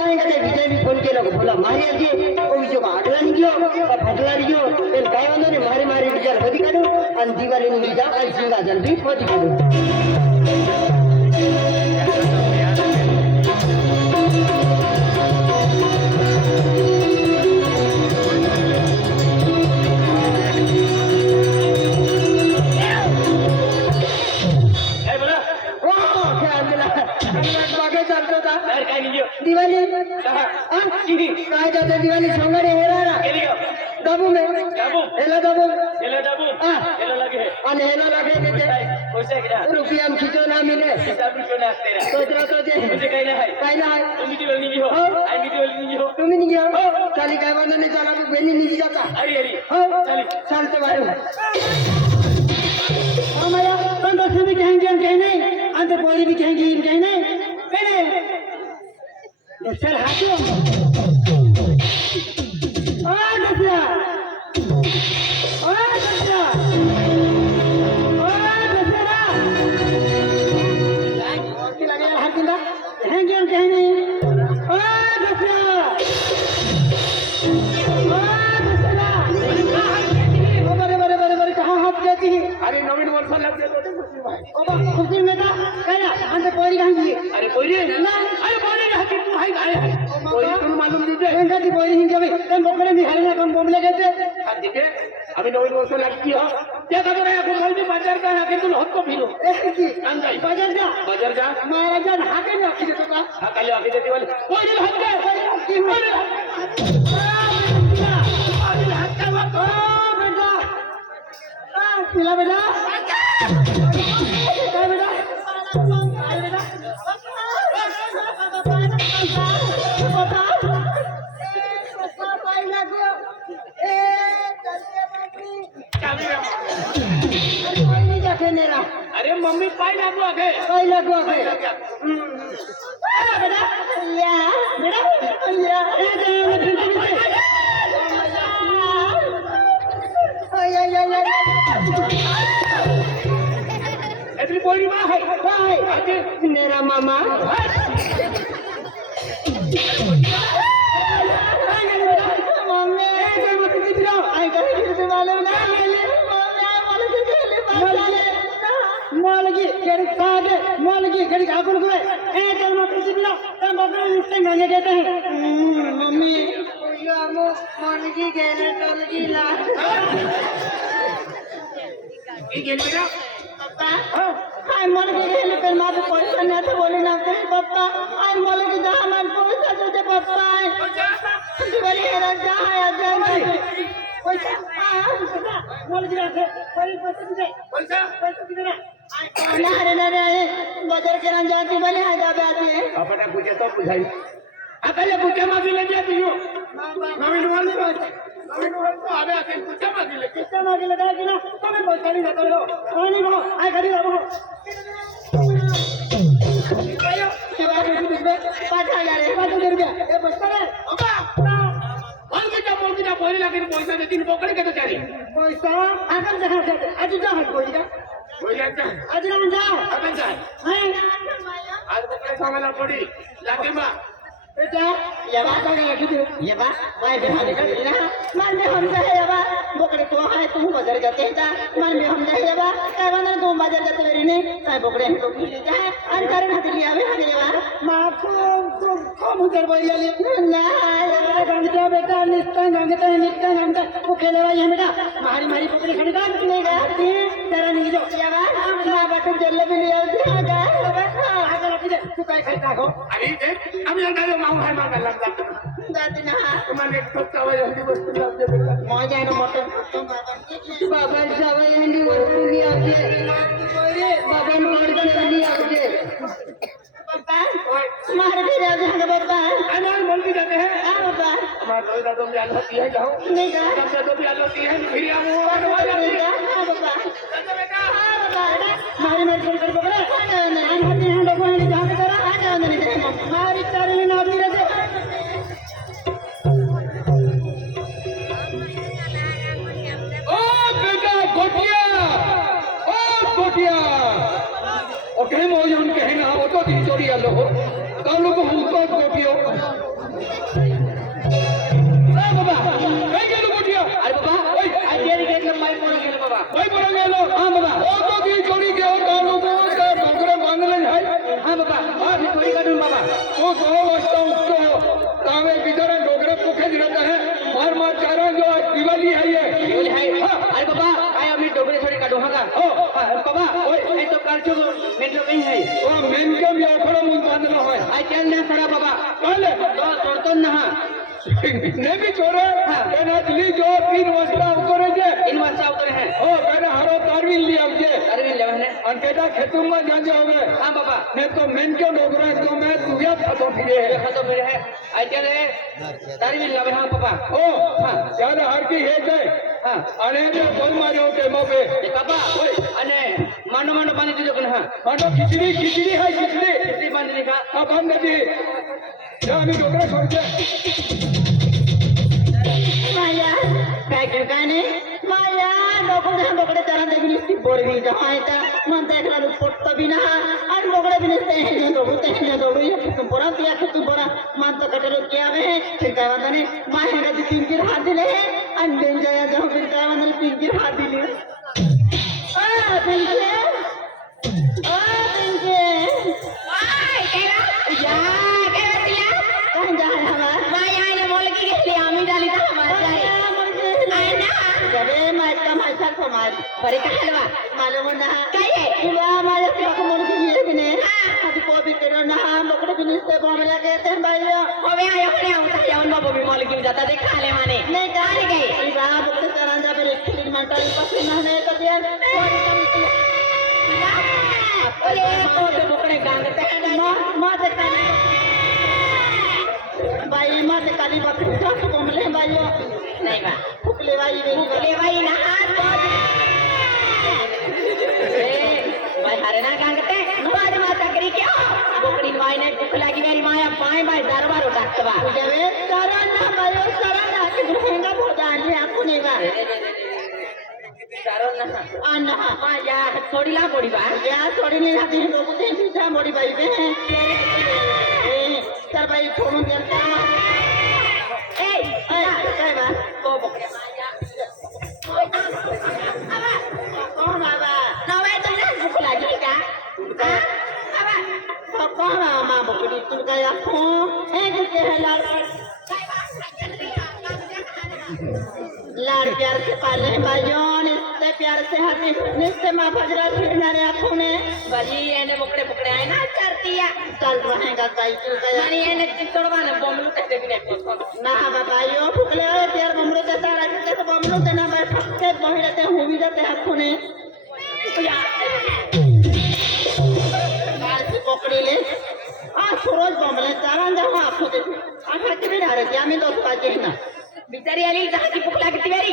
मैं कहते विजय भी फोन के लोग बोला मारी आगे ओ विजय को आगला नहीं गयो और फटला नहीं गयो तेल गाय वालों ने मारी मारी विजय बदी करो और दीवाली नहीं जाओ और सिंगा जल भी बदी करो दिवाली काय जाते दिवाली सोंगड़े हेरारा दाबू में हेला दाबू हां हेला लगे देते रुपया हम खींचो ना मिले सोचरा तो जे काय ना है तुम नहीं गयो चाली काय वाला ने चला तो बेनी नहीं जाता अरे चलते बायो हमारा बंदो से भी कहेंगे कहने अंदर बोली भी कहेंगे कहने कहने सर हाथों दसरा दसरा हाथ दिला कहेंगे हम कहने बड़े कहाँ हाथ देती है अरे नवीन वर्ष लग गया खुशी में था कहना अंदर पोरी कहेंगे अरे पोरी ना अरे पोरी हाथ भाई भाई पोरी तुम मालूम दीजिए इनका दी पोरी हिंगे भाई तुम बकरे भी हरना कम बोले कहते हाथ दीजिए अभी नवीन वर्ष लगती हो क्या कर रहे हो कोई भी बाजार का है कि तुम हाथ को फिरो अंदर बाजार जा महाराजा हाके में आके देतो का हाकाले आके देती वाले पोरी हाथ दे पोरी हाथ का बात बेटा पिला बेटा अरे मम्मी पाई लागू आगे बेटा या ऐसी बोली माँ है मेरा मामा मौलगी घड़ी आकुल को मम्मी कहते हैं मम्मी मौलगी गेले टोलगी ला पापा आई मौलगी गेले पर मां पे पैसा नहीं तो बोले ना पापा आई मौलगी जा हमारे पैसा दे पापा दिवाली है जा है पैसा मौलगी रखे पैसा दे ना अरे बाजार के नाम जाती बोले हैदराबाद में अपना पूछे तो बुझाई अकले पूछे माफी ले जाती हो नवीन वाली तो आवे आके पूछे माफी ले कि ना तुम्हें पैसा नहीं देता हो पानी लो आई खड़ी रहो आयो के बाद में 5000 रुपया ये बस करे ओबा बोल के जा बोले लगे पैसा देती पकड़ के तो चली पैसा आकर जहां से आज जा हट बोल जा आज ना जाओ अपन जाए आज बकरे सामने पड़ी लाके मां बेटा ये बात हो गई ये बात मैं बेहाने कर ना मन में हम जाए ये बात बकरे तो है तुम बाजार जाते हैं मन में हम जाए ये बात काय बना तुम बाजार जाते मेरे ने काय बकरे हम तो ले जाए अंतर हाथ लिया वे हाथ लिया मां को मुझे बोल ले ना गंगा बेटा निस्ता गंगा वो खेले वाली है बेटा मारी पकड़ी खड़ी डाल नहीं गया तेरा नहीं जो ये बात मां बात जल्ले भी ले आओ आगे रख दे तू काय खाता हो अरे देख हम लगा माऊ है मां लग जाती ना तुम्हारे एक तो चावल हंडी वस्तु लाव दे बेटा मजा है ना मटन बाबा चावल हंडी वस्तु नहीं आते बाबा मोर से नहीं आते पापा मार भी राजा है पापा अनार बोल के जाते हैं हां पापा हमारा कोई दादो में आल होती है जाओ नहीं जा सबसे तो भी आल होती है फिर हम वो जाती है हां पापा बेटा हां पापा मारी मेरे फोन कर पकड़े नहीं होती है लोगों ने जहां पे करा आ जाओ नहीं मारी चारी ना भी रहे ओ बेटा गोटिया ओके मोजन कहना वो तो दिन चोरी आलो कल को हम तो गोटियो तो 2 वाजता उठतो तावे बिचारा डोगरे भूखेच रहता है मार मार चारा जो आज दिवाली है ये अरे बाबा काय आम्ही डोगरे थोडी काढू हा का हो बाबा हे तो काढतो मेट्रो काही आहे वो मेन के भी आखड़ा मुंह बांधना है आय चल ना खडा बाबा काले तो तोडतो ना हा ने भी छोरे कहना दिल्ली जो 3 वाजता उतरे जे 3 वाजता उतरे हैं हो कहना हरो तारवीन लिया जे अरे लेवने अंकेटा खेतों में जान जाओगे हां बाबा ने तो मेन के डोगरा तो मैं तुया खतो फिरे खतो फिरे है आय चल तारवी लावे हां बाबा हो यार हर की हे जाए हां अरे ने बोल मारो के मोबे बाबा અને मानो मानो बांधी दीजो कन हां मानो खिचड़ी है किती बांधली का हां बांध दी जा मी डोगरा छोड़ दे माया काय काय काय नाही माया डोकडे त्याला देखील ती बोरगी जमायचा म्हणता एकला पोट्ट बिना आणि डोकडे बिना ते दोडू या खतम पोरा मानता कटलो क्या है फिर काय म्हणता नाही माया का पिंकीर हात दिले आणि बेंजाया जाऊ फिर काय म्हणता पिंकीर हात दिले पिंकी बरे का हलवा मला म्हणा काय तुला माझ्या तुला मुलगी आहे की नाही आधी पोबी केलो ना मोकळे बिनसते बोमला के ते बाईला होवे आयो पण होता येऊन बाबू मी मुलगी जाता ते खाले माने नाही काय काय ई बा मोकळे तरांजा बरे खिली म्हणता पासून नाही कधी ओले तो मोकळे गांगते माझे काली बाई माझे काली बकरी जातो बोमले बाई नाही बा फुकले बाई ना हरे ना गांगते माझ माता करी क्या बोकडी माय ने भूख लागी मेरी माया पाय बाय दरबार उठातवा जवे सरांना बायो सरांना की महंगा बोदा आणि आखून येवा सरांना अन्ना माया थोडी ला बोडी बा या थोडी नाही जाती लोक ते पिछा बोडी बाई बे ए चल बाई छोडून देता ए काय बा तो बोकड्या माया कौन बाबा नवे तुला भूक लागली का कौन माँ बकरी तुम गया लाड़ प्यार से पाले भाइयों निस्ते प्यार से हसी निस्ते माँ भजरा फिरनारे आँखों में बाजी एने बुकड़े बुकड़े आए ना करतिया चल रहेगा काई तू गया मानी एने चितड़वा ने बमलू कहते भी नहीं ना भाइयों फुकले आए प्यार बमलू देता रखते तो बमलू देना मैं फक्के बहिरते हूँ भी जाते आँखों ने पकड़ी ले सूरज बमले चारण जाओ आँखों दे आँखों के भी डारे क्या मैं दोस्त बाजे ना बिचारी आली जहाची भूक लागती वेरी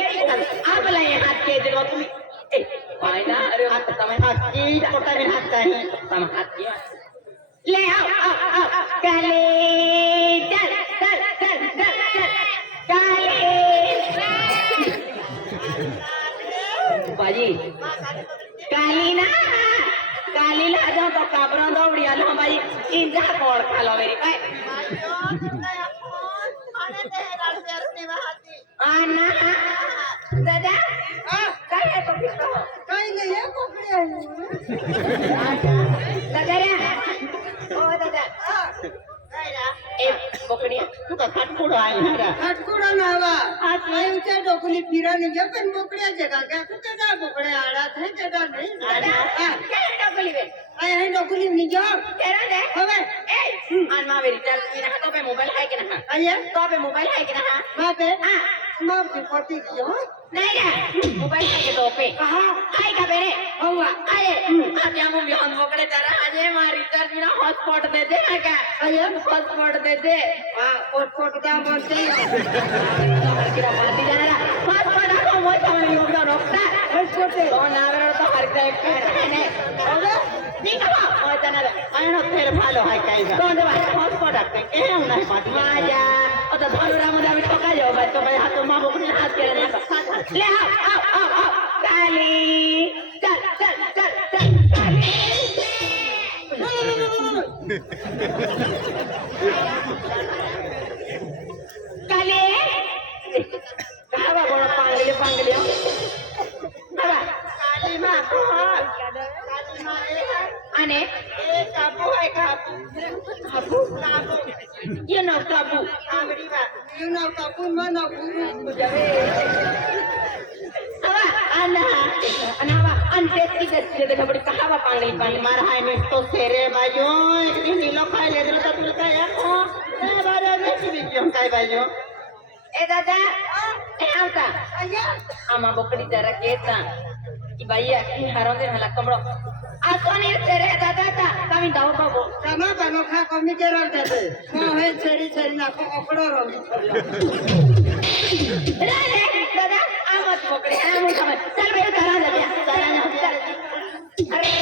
आप लाए हाथ के दिलो तुम्ही ए पायना अरे हात तमे हात की पोटा में हात आहे तमे हात की ले आओ काले चल चल चल चल चल काले बाजी काली ना काली ला जा तो काबरा दौड़ी आलो भाई इंजा कोड़ खालो मेरी भाई आना दादा काय आहे तो पिस्तो काय नाही आहे कोकडी आहे दादा रे ओ दादा काय रा ए कोकडी तू का खाटकुड आहे ना खाटकुड नावा आज आईच्या डोकली फिरा निघे पण बोकड्या जगा का कुठे जा बोकड्या आडात है जगा नाही दादा काय डोकली बे आई है डोकली निघो तेरा दे हवे ए आज मा वेरी चल मेरा हाथों पे मोबाइल है कि ना आइए तो पे मोबाइल है कि ना मां पे हां मां के पति क्यों नहीं रे मोबाइल है कि तो पे कहां आई का बेरे हुआ अरे आज हम भी हम मोकड़े जरा आज हमारी रिचार्ज बिना हॉटस्पॉट दे दे ना क्या आइए हॉटस्पॉट दे दे हां हॉटस्पॉट का बोलते किरा पार्टी जाना हॉटस्पॉट आको मोय तमने योगदा रोकता हॉटस्पॉट तो नावरा तो हर का एक है होगा ठीक है मोय तना आयनो फेर भालो है काईगा तो दे हॉटस्पॉट आके के उना पार्टी माया ओ तो धनुरा मुदा भी ठोका जाओ भाई तो भाई हाथ मां बोकनी हाथ के ले आओ काली चल चल चल चल काली काली कहां बोला पांगले बाबा काली मां को काली मां आने ए काबू है काबू काबू ये नाव काबू आंगडी बा येऊ नाव कापून मग नाव गुरु हवा आना अनावा अंतेस की दे खबड़ी कहावा पानी पानी मार हाय में तो सेरे बाजो एक दिन नीलो खाय ले तो तुल का या को ए बारे में की जो काय बाजो ए दादा ए आवता अय्या आमा बोकड़ी जरा केता की भैया की हरों दे मला कमड़ो आसोनी सेरे दादा ता कमी दाव बाबू कामा बानो खा कमी के रख देते मो हे छेरी छेरी नाखो ओकड़ो रंग रे रे दादा आमत बोकड़ी आ मुखा चल बे धरा दे चल ना चल अरे